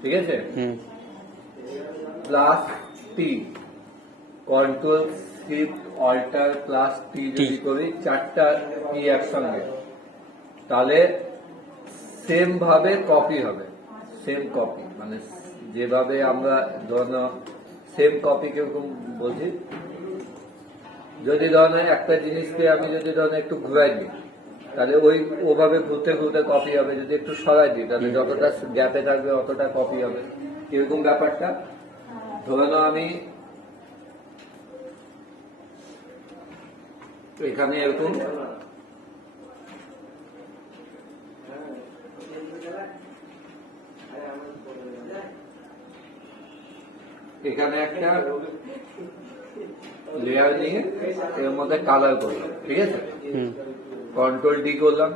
ঠিক আছে, প্লাস টি, control shift alter plus টি যদি করি, চারটা কি একসঙ্গে, তাহলে সেম ভাবে কপি হবে। সেম কপি মানে যেভাবে আমরা ধরো সেম কপি কিরকম বলছি, যদি ধরো একটা জিনিসকে আমি যদি ধরো একটু ঘুরাই দিই, তাহলে ওভাবে ঘুরতে ঘুরতে কপি হবে। যদি একটু সরাই দিই, তাহলে যতটা গ্যাপে থাকবে অতটা কপি হবে। এরকম ব্যাপারটা। ধরে নাও আমি এখানে এরকম এখানে একটা লেয়ার নিয়ে এর মধ্যে কালার করলাম, ঠিক আছে, কন্ট্রোল ডি করলাম,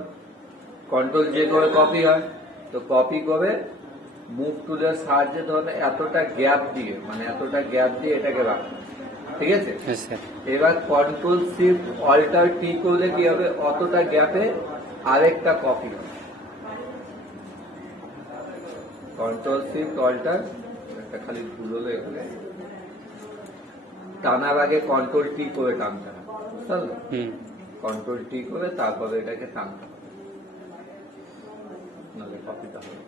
কন্ট্রোল জে করে কপি হয়, তো কপি করে মুভ টুলের সাহায্যে ধরনের এতটা গ্যাপ দিয়ে, মানে এতটা গ্যাপ দিয়ে এটাকে রাখলাম, ঠিক আছে। এবার কন্ট্রোল শিফট অল্টার টি করলে কি হবে, অতটা গ্যাপে আরেকটা কপি হবে। কন্ট্রোল শিফট অল্টার, একটা খালি ভুল হলো এখানে, টানার আগে কন্ট্রোল টি করে টানতে হবে, বুঝতে, কন্ট্রোল টি করে তারপরে এটাকে টানতে হবে, নাহলে কপিটা হবে।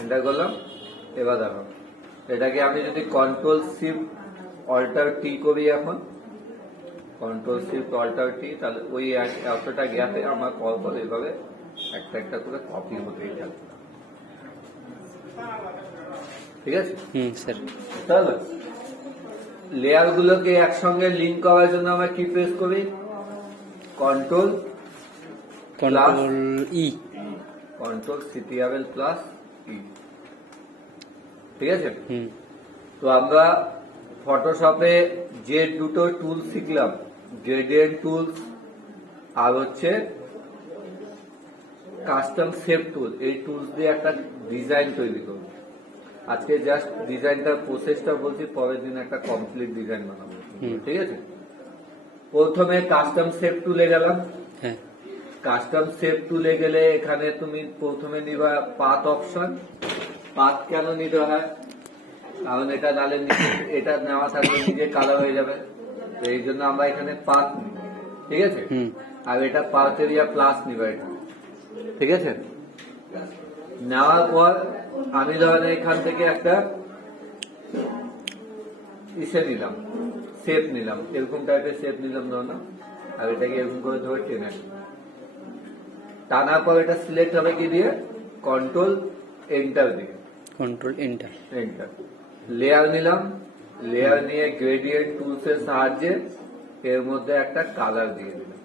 এন্টার করলাম। এবার দেখো এটাকে আমি যদি কন্ট্রোল শিফট অল্টার টি করি, এখন কন্ট্রোল শিফট অল্টার টি, তাহলে ওই এতটা গ্যাপে আমার পরপর এইভাবে একটা একটা করে কপি হতেই থাকবে, ঠিক আছে। তাহলে লেয়ার গুলোকে একসঙ্গে লিঙ্ক করার জন্য আমরা কি প্রেস করি, control E, control CTRL plus E, ঠিক আছে। তো আমরা ফটোশপে যে দুটো টুল শিখলাম, গ্রেডিয়েন্ট টুলস আর হচ্ছে কাস্টম শেপ টুল, এই টুলস দিয়ে একটা ডিজাইন তৈরি করব। আজকে জাস্ট ডিজাইনটার প্রসেসটা বলছি, পরের দিন একটা কমপ্লিট ডিজাইন বানাবো, ঠিক আছে। প্রথমে কাস্টম শেপ টুলে গেলাম, কাস্টম শেপ টুলে গেলে এখানে তুমি প্রথমে নিবা পাথ অপশন। পাথ কেন নিতে হয়, কারণ এটা নালে এটা নেওয়া থাকলে নিজে কালার হয়ে যাবে, তো এই জন্য আমরা এখানে পাথ নিই, ঠিক আছে। আর এটা পাথ এরিয়া প্লাস নিবা এটা, ঠিক আছে। নেওয়ার পর আমি ধরেন এখান থেকে একটা ইসে নিলাম, শেপ নিলাম, এরকম টাইপের শেপ নিলাম ধরো, আর এটাকে এরকম করে ধরে টেনে টানার পর এটা সিলেক্ট হবে কি দিয়ে, কন্ট্রোল এন্টার দিয়ে, কন্ট্রোল এন্টার। লেয়ার নিলাম, লেয়ার নিয়ে গ্রেডিয়েন্ট টুলস এর সাহায্যে এর মধ্যে একটা কালার দিয়ে দিলাম,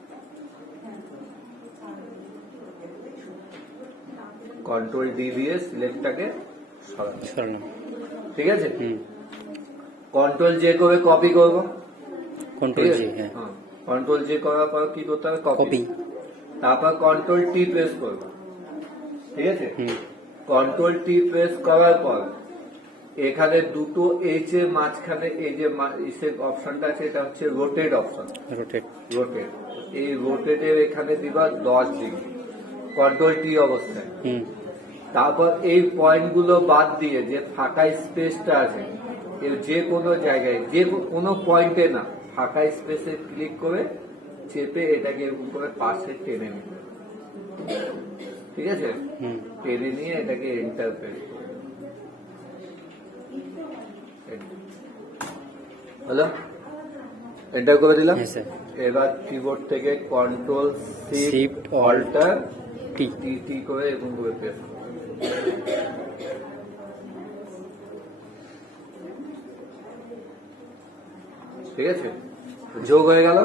কন্ট্রোল ডি দিয়ে সিলেক্টটাকে সরালাম, ঠিক আছে। কন্ট্রোল জে করে কপি করবো, কন্ট্রোল জি, কন্ট্রোল জে করার পর কি করতে হবে, কপি। তারপর কন্ট্রোল টি প্রেস করবো, ঠিক আছে। কন্ট্রোল টি প্রেস করার পর এখানে দুটো এইচ এর মাঝখানে এই যে অপশনটা আছে, এটা হচ্ছে রোটেট অপশন, রোটেট। এই রোটেটের এখানে দিবা 10 ডিগ্রি, কন্ট্রোল টি অবস্থায়। তারপর এই পয়েন্ট গুলো বাদ দিয়ে যে ফাঁকা স্পেসটা আছে, যে কোনো জায়গায় যে কোনো পয়েন্টে না, ফাঁকা স্পেসে ক্লিক করে চেপে এটাকে এরকম করে পাশে টেনে নিবে, ঠিক আছে। টেনে নিয়ে এটাকে এন্টার প্রেস করবে, হলো, এন্টার করে দিলাম। এবার কিবোর্ড থেকে কন্ট্রোল শিফট অল্টার টি টি করে এরকম করে প্রেস করবে, ঠিক আছে, যোগ হয়ে গেল।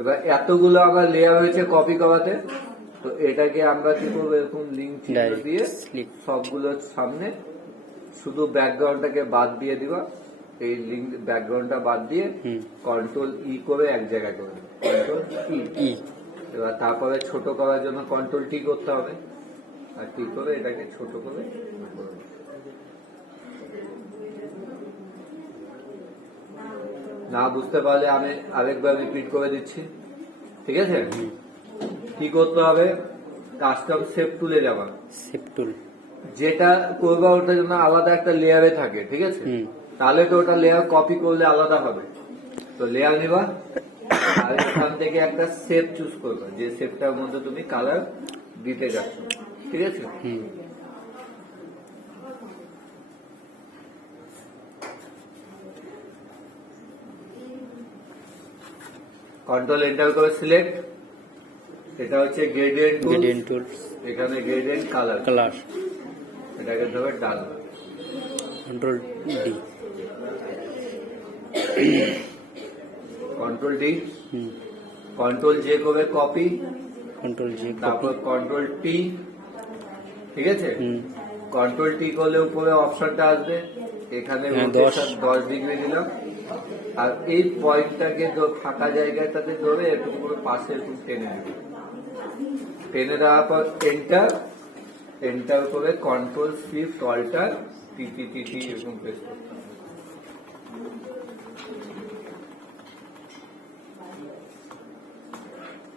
এবার এতগুলো আমার লেয়ার হয়েছে কপি করাতে, তো এটাকে আমরা কি করবো, এরকম লিঙ্ক দিয়ে সবগুলোর সামনে শুধু ব্যাকগ্রাউন্ডটাকে বাদ দিয়ে দিবা, এই লিঙ্ক ব্যাকগ্রাউন্ডটা বাদ দিয়ে কন্ট্রোল ই করে এক জায়গায় করবে, কন্ট্রোল ই। এবার তারপরে ছোট করার জন্য কন্ট্রোল টি করতে হবে, আর টি করে এটাকে ছোট করে না বুঝতে পারলে আমি আরেকবার রিপিট করে দিচ্ছি, ঠিক আছে? কি করতে হবে, কাস্টম শেপ টুলে যাবা, শেপ টুল। যেটা করবা ওটার জন্য আলাদা একটা লেয়ারে থাকে, ঠিক আছে? তাহলে তো ওটা লেয়ার কপি করলে আলাদা হবে। তো লেয়ার নিবা আর এখান থেকে একটা শেপ চুজ করবা, যে শেপটার মধ্যে তুমি কালার দিতে যাচ্ছ, ঠিক আছে? কন্ট্রোল এন্টার করে সিলেক্ট, এটা হচ্ছে গ্রেডিয়েন্ট গ্রেডিয়েন্ট টুল। এখানে গ্রেডিয়েন্ট কালার, কালার। এটাকে ধরে ডাল, control D. Control D, control J করে কপি, কন্ট্রোল জি। তারপর কন্ট্রোল টি, ঠিক আছে? কন্ট্রোল টি করলে উপরে অপশনটা আসবে, এখানে হ্যাঁ, 10 ডিগ্রি দিলাম, আর এই পয়েন্টটাকে ফাঁকা জায়গাটাতে ধরে একটু করে পাশে একটু টেনে দেবে, টেনে দেওয়ার পর এন্টার, এন্টার করে কন্ট্রোল শিফট অল্টার টি এরকম প্রেস করতে হবে।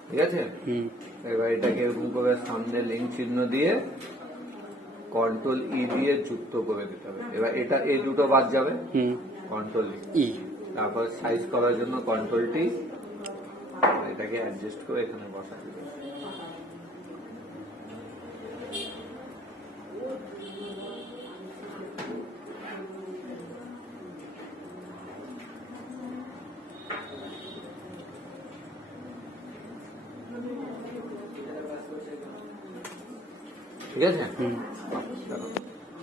ঠিক আছে? এবার এটাকে এরকম করে সামনে লিঙ্ক চিহ্ন দিয়ে কন্ট্রোল ই দিয়ে যুক্ত করে দিতে হবে। এবার এটা এই দুটো বাদ যাবে, কন্ট্রোল ই। তারপর সাইজ করার জন্য কন্ট্রোল টি, এটাকে অ্যাডজাস্ট করে এখানে বসাতে হবে। ঠিক আছে?